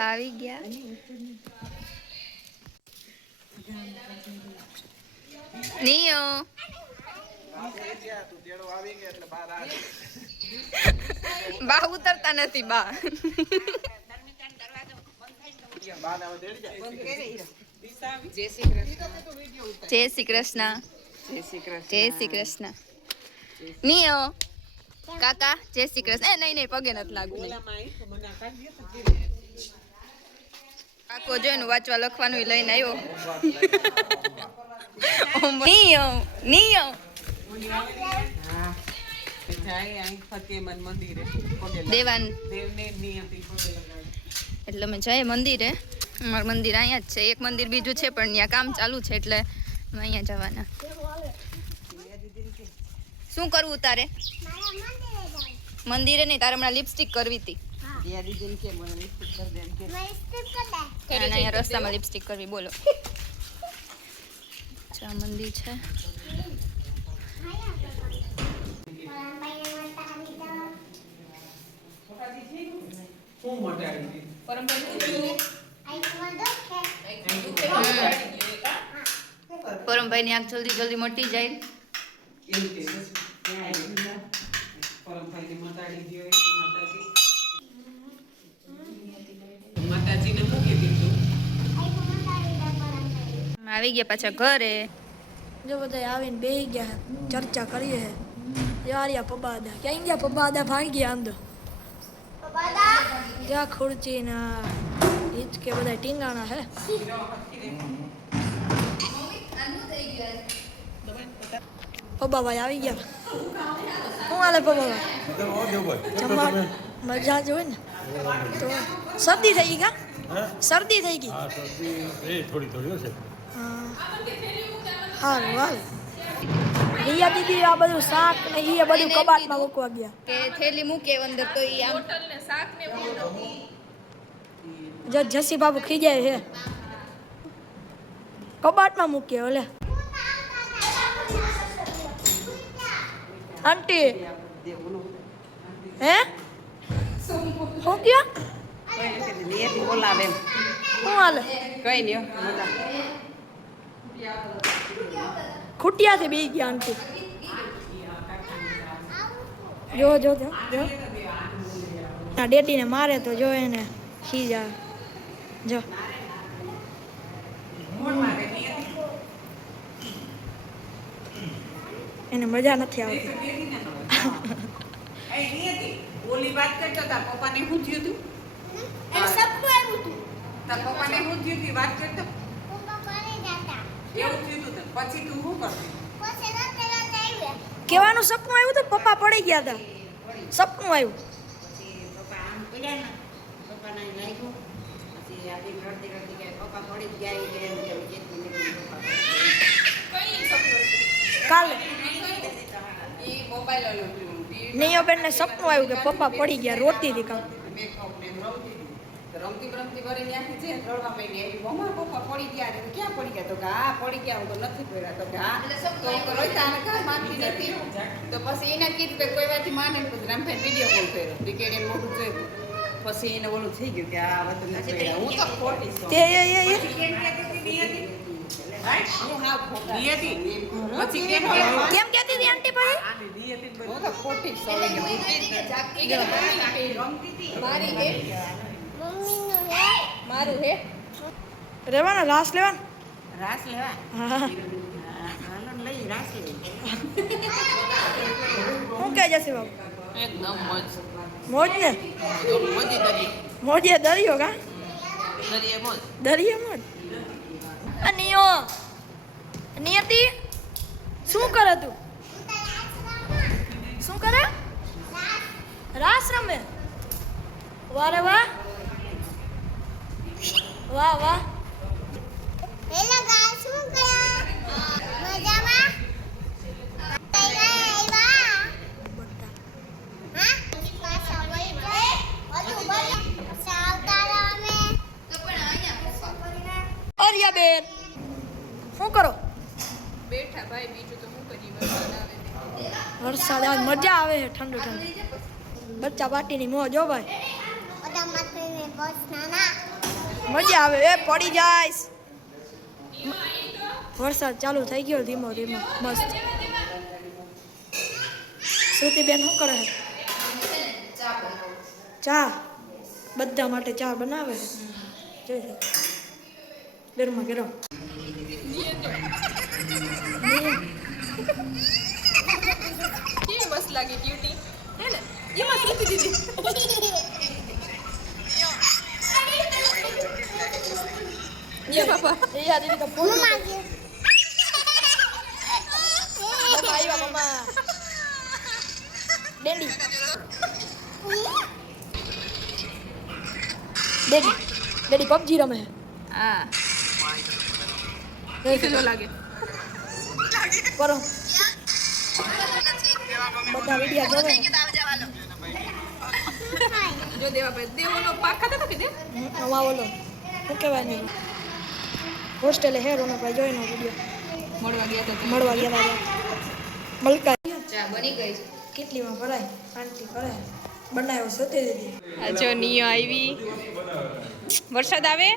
આવી ગયા નિયો બા ઉતરતા નથી બા જય શ્રી કૃષ્ણ જય શ્રી કૃષ્ણ નિયો કાકા જય શ્રી કૃષ્ણ. એ નહીં નહીં પગે નથી લાગવું કાકો જોઈને વાંચવા લખવાનું લઈને આવ્યો. નિયો નિયો દેવાન. એટલે અમે જઈએ મંદિરે. અમારું મંદિર અહીંયા જ છે. એક મંદિર બીજું છે પણ ત્યાં કામ ચાલુ છે એટલે અમે અહીંયા જવાના. શું કરવું તારે? મંદિરે નહીં તારે હમણાં લિપસ્ટિક કરવી હતી. અહીંયા રસ્તામાં લિપસ્ટિક કરવી બોલો. ચા મંદિર છે. પરમભાઈ ની આંખ જલ્દી જલ્દી મટી જાય. આવી ગયા પાછા ઘરે. જો બધા આવીને બેસી ગયા છે ચર્ચા કરીએ છે યારિયા પબાદા ક્યાં ગયા પબાદા? ભાંગી ગયા અંદર જ્યાં ખુરચી ના ઈજ કે બધા ટીંગાણા હે. પબાભાઈ આવી ગયા. શું હાલે પબાભાઈ? જમવા મજા જ હોય ને? તો શરદી થઈ ગઈ કા? શરદી થઈ ગઈ? હા શરદી. એ થોડી થોડી હશે. હારું હાલ રિયા દીદી આ બધું શાક ને એ બધું કબાટમાં મૂકવા ગયા. કે થેલી મૂકે અંદર તો ઈ આમ. જો જસી બાબુ ખીજાય છે કબાટમાં મૂકીએ ઓલે. આંટી. હે? શું કયો? નિયતિ બોલાવે એમ. શું હાલે? કઈ નહીં મજા છે બી ગયા આંટી જો જો જો જો. આ ડેટીને મારે તો જો એને ખીજા. જો. એને મજા નથી આવતી. એ નિયતિ ઓલી વાત કરતો તાર પપ્પાને શું થયું હતું તાર પપ્પાને શું થયું હતું વાત કરતો. એવું થયું તું. પછી તું શું કરતી? કહેવાનું સપનું આવ્યું તો પપ્પા પડી ગયા હતા. સપનું આવ્યું. પછી પપ્પા આમ ને પપ્પાને લાગ્યું. પછી આજે રડતી રડતી કે પપ્પા પડી જ ગયા કે એમ કે જેટલી ને એટલી પપ્પા કાલે. પેલું ઈ નિયોબેનને સપનું આવ્યું કે પપ્પા પડી ગયા રોતી હતી કામ. ને રમતી રમતી વળી ત્યાંથી છે રડવા માંડી આવી મમ્મા પપ્પા પડી ગયા તો ક્યાં પડી ગયા? તો કે હા પડી ગયા. હું તો નથી પડ્યા. તો કે હા. તો અને માનતી નથી. તો પછી એને કીધું કે કોઈ વાતથી માને પછી રામભાઈ વીડિયો કોલ કર્યો. ટિકેટ એને મોઢું જોયું પછી એને ઓલું થઈ ગયું કે આ વાત નથી હું તો ખોટી છું. કેમ હતી? આંટી. હું તો છું. રમતી હતી. મારી મારું હે રેવાના લાસ લેવાના રાસ લેવા હા હા, હાલો ને લઈ રાસ લઈ શું કહે જશે બાબુ એકદમ મોજ મોજ ને મોજી દરી મોજે દરિયો કા દરીએ મોજ દરિયો મોજ આ નિયો નિયતિ શું કરે તું શું કરે રાસ રમે વારે વાહ વાહ વાહ. હેલો ગાઈસ શું કર્યા? મજામાં? બેન શું કરો? બેઠા ભાઈ બીજું તો શું કરીએ વરસાદ આવે મજા આવે છે ઠંડુ ઠંડુ. બચ્ચા પાટીની મોજ જો ભાઈ. ઓદા માથે બસ નાના. મજા આવે. એ, પડી જાયસ વરસાદ ચાલુ થઈ ગયો ધીમો ધીમો. મસ્ત. શ્રુતિબેન શું કરે છે? ચા. બધા માટે ચા બનાવે છે. જોઈ લો. ગરમા ગરમ. કેવી મસ્ત લાગે ક્યુટી હે ને? એમાં શ્રુતિ દીદી? Iya, Papa. Iya, jadi kebun. Mama. Papa, iya, Mama. Dendi. Dendi. Dendi PUBG namanya. Ah. Itu lo lagi. Paro. બધા વિડિયા જોવે જો દેવા ભાઈ દેવોનો પાક ખાતા તો કીધે નવા ઓલો શું કહેવાય નહીં હોસ્ટેલે હે રોનકભાઈ જોઈનો વિડિયો મળવા ગયા તો મળવા ગયા હતા. મલકા. ચા બની ગઈ કેટલીમાં ભરાય? શાંતિ ભરાય. બનાવ્યો સતે દીધી. આ જો નિયો આવી. વરસાદ આવે?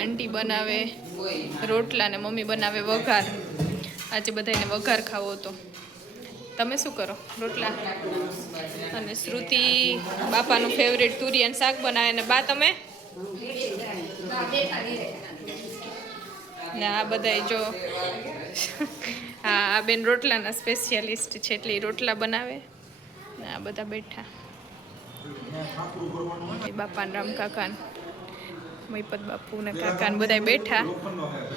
આંટી બનાવે. રોટલા ને મમ્મી બનાવે વઘાર. આજે બધાને વઘાર ખાવો હતો. તમે શું કરો? રોટલા? અને શ્રુતિ બાપાનું ફેવરેટ તુરિયન શાક બનાવે ને બા તમે? ને આ બધાય જો હા આ બેન રોટલાના સ્પેશિયાલિસ્ટ છે એટલે રોટલા બનાવે. ને આ બધા બેઠા. એ બાપા ને રામ કાકા મહીપત બાપુ ને કાકા બધા બેઠા.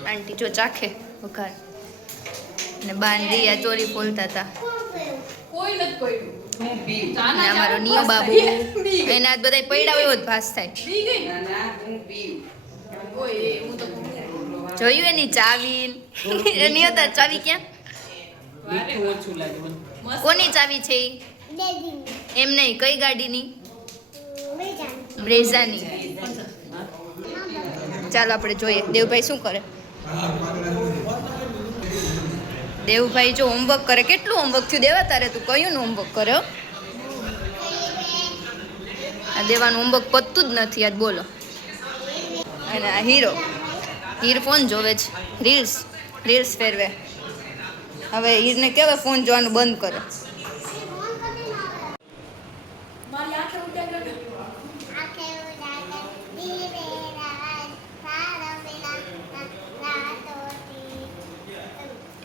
આંટી જો ચાખે વઘાર. ને બાંધી આ ચોરી બોલતા હતા કોઈ નથી અમારો નિયો બાબુ. એના બધા પડ્યા એવો જ ભાસ થાય. ના ના હું પીવું જોયું એની ચાવી એની હતા ચાવી ક્યાં કોની ચાવી છે? એમ નહીં કઈ ગાડીની બ્રેઝાની ચાલો આપણે જોઈએ દેવભાઈ શું કરે દેવભાઈ જો હોમવર્ક કરે કેટલું હોમવર્ક થયું દેવા તારે તું કયું હોમવર્ક કર્યો આ દેવાનું હોમવર્ક પતતું જ નથી આજ બોલો અને આ હીરો. હીર ફોન જોવે છે. રીલ્સ. રીલ્સ ફેરવે. હવે હીરને કહેવાય ફોન જોવાનું બંધ કરે.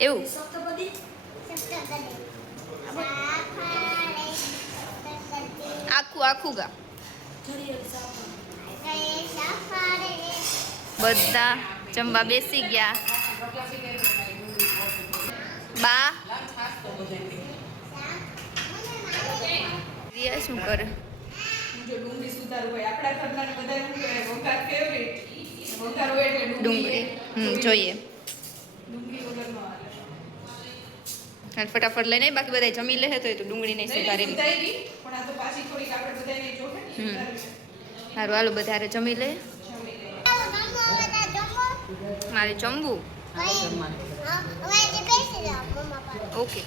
એવું? આખું આખું ગા. બધા જમવા બેસી ગયા. બા? રિયા શું કરે? ડુંગળી. હમ જોઈએ. હાલે ફટાફટ લઈને બાકી બધા જમી લે તો ડુંગળી નહીં સુધારેલી. સારું હાલો બધા જમી લે. મારે જમવું? હવે જે બેસી જાઓ મમ્મા પાસે ઓકે.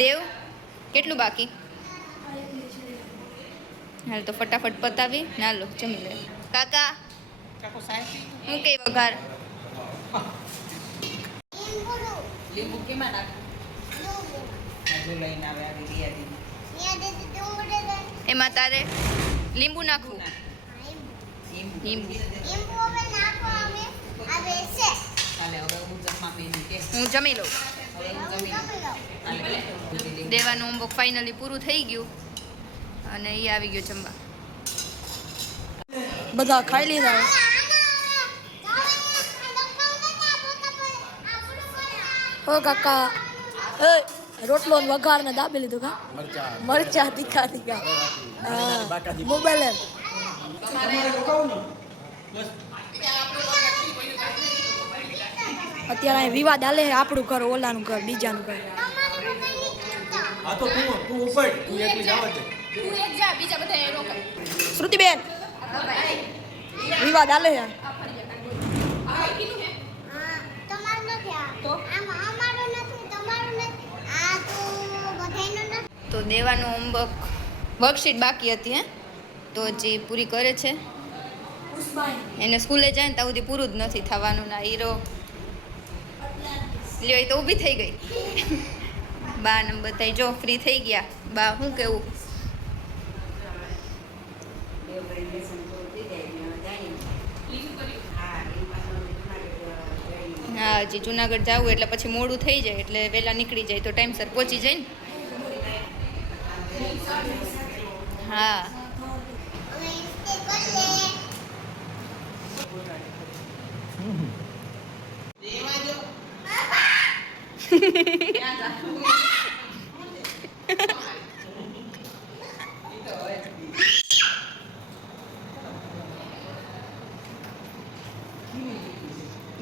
દેવ કેટલું બાકી? હાલ તો ફટાફટ પતાવી. ના લો જમી લે. કાકા હું કઈ વઘાર? લીંબુ કેમાં એમાં તારે લીંબુ નાખવું. લીંબુ. હું જમી લઉં. દેવાનું હોમવર્ક ફાઇનલી પૂરું થઈ ગયું. અને એ આવી ગયો જમવા. બધા ખાઈ લીધા. હો કાકા. એ. રોટલો વઘાર ને દાબી લીધું કા? મરચા. તીખા તીખા મોબાઈલ અત્યારે અહીં વિવાદ હાલે છે આપણું ઘર ઓલાનું ઘર બીજાનું ઘર. આ તો તું તું ઉપાડ તું એકલી જવા દે શ્રુતિબેન વિવાદ હાલે છે દેવાનું હોમવર્ક વર્કશીટ બાકી હતી હે? તો જે પૂરી કરે છે. એને સ્કૂલે જાય ને ત્યાં સુધી પૂરું જ નથી થવાનું ના હીરો. લ્યો તો ઊભી થઈ ગઈ. બા ને બધા જો ફ્રી થઈ ગયા. બા શું કેવું. હા હજી જુનાગઢ જવું એટલે પછી મોડું થઈ જાય એટલે વહેલા નીકળી જાય તો ટાઈમસર પહોંચી જાય ને. હા.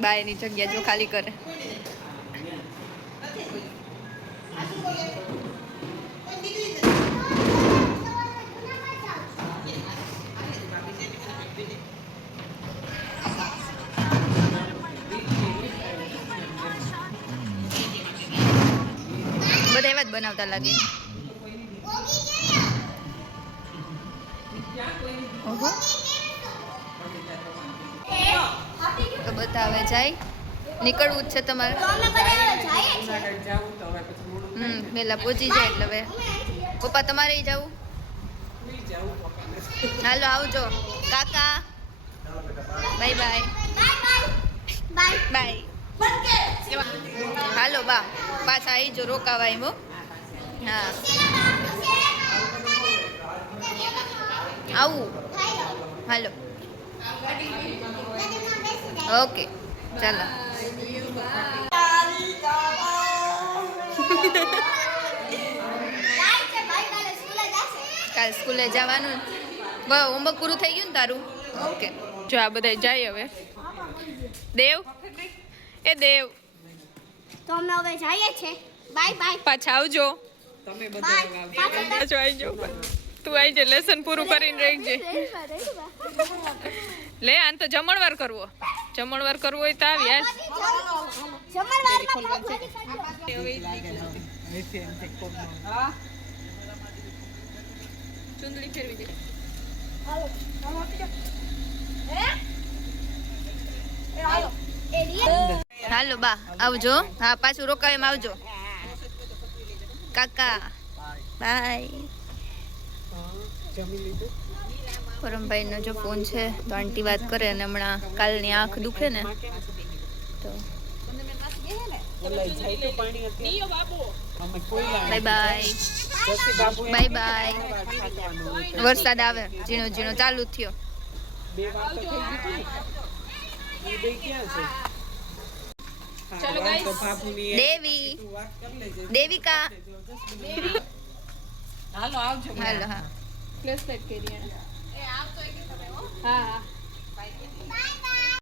બાયની જગ્યા જો ખાલી કરે. બનાવતા લાગે. તો બધા હવે જાય. નીકળવું જ છે તમારે. હમ પહેલાં પહોંચી જાય એટલે હવે. પપ્પા તમારે જવું? હાલો આવજો. કાકા. Bye bye. Bye bye. હાલો બા. પાછા આવી જો રોકાવાય હો હા. આવું. હાલો. ઓકે. ચાલો. કાલ સ્કૂલે જવાનું. બસ હોમવર્ક પૂરું થઈ ગયું ને તારું? ઓકે. જો આ બધા જાય હવે. દેવ? એ દેવ. તો અમે હવે જઈએ છે. Bye bye. પાછા આવજો. બાય પાછા પાછો આવજો તું આવી જાય લેસન પૂરું કરીને રહી જાય લે આને તો જમણવાર કરવો. જમણવાર કરવો હોય તો આવી હાલ ચુંદડી ફેરવી દે. હાલો બા આવજો. હા પાછું રોકાવે આવજો. કાકા બાય પરમભાઈ નો જો ફોન છે તો આંટી વાત કરે અને હમણાં કાલની આંખ દુખે ને. તો બાય બાય બાય બાય વરસાદ આવે. ઝીણો ઝીણો ચાલુ થયો. દેવી. દેવિકા. હાલો આવજો. હાલો હા. ફ્લેશ લાઈટ કરી હા હા.